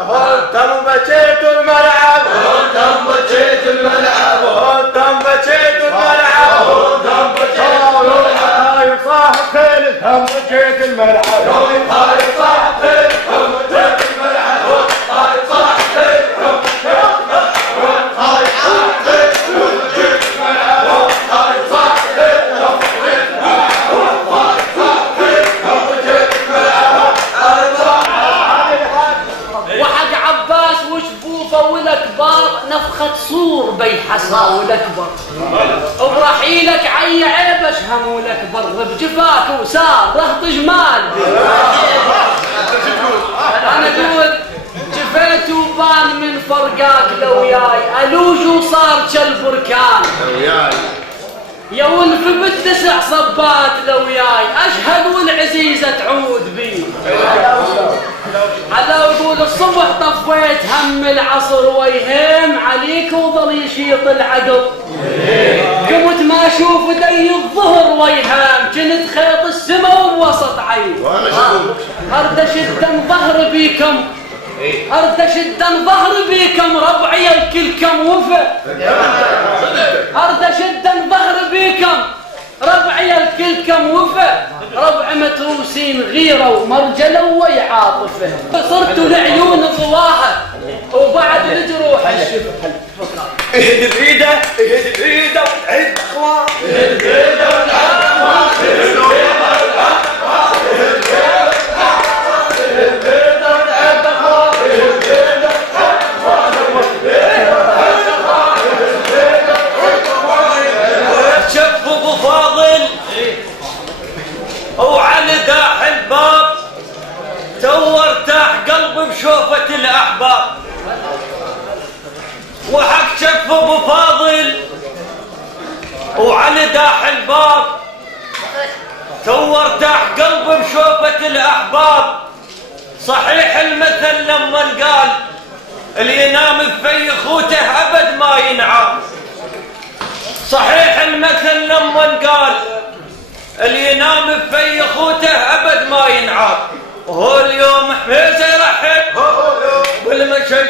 انتم بكيت الملعب، انتم بكيت الملعب، انتم بكيت الملعب، انتم بكيت الملعب، يا صاحب خيل انتم بكيت الملعب، يا صاحب خيل انتم بكيت الملعب، يا صاحب خيل انتم بكيت الملعب، يا صاحب خيل انتم بكيت الملعب، يا صاحب خيل انتم بكيت الملعب، وحق عباس وشفوفه والاكبر نفخه صور بي حصى والاكبر وبرحيلك عي عيب اشهم والاكبر بجفاك وسار رهط جمال. انا اقول جفيت وبان من فرقاك لو ياي الوج وصار كالبركان يا ولف بالتسع صبات لو ياي اشهد والعزيزه تعود بي. هذا يقول الصبح طفيت هم العصر ويهم عليك وظل يشيط العقل قمت ما اشوف دي الظهر ويهم كنت خيط السما ووسط عين ارد اشد ظهر بيكم ارد اشد ظهر بيكم ربعي الكلكم وفا ارد اشد ظهر بيكم ربعي الكلكم وفا ربع متروسين غيره ومرجله ويعاطفه صرتوا العيون ضواها وبعد الجروح الشفه. اهد بيده اهد بيده وتعد اخوان اهد بيده وتعد اخوان اهد بيده وتعد اخوان اهد بيده وتعد اخوان اهد بيده وتعد اخوان اهد بيده وتعد شف ابو فاضل وعلى داح الباب تو ارتاح قلبي بشوفة الاحباب وحق شف ابو فاضل وعلى داح الباب تو ارتاح قلبي بشوفة الاحباب. صحيح المثل لما قال اللي ينام في خوته ابد ما ينعام. صحيح المثل لما قال اللي ينام في خوته ابد ما ينعام. وهو اليوم حميزه يرحب بالمشد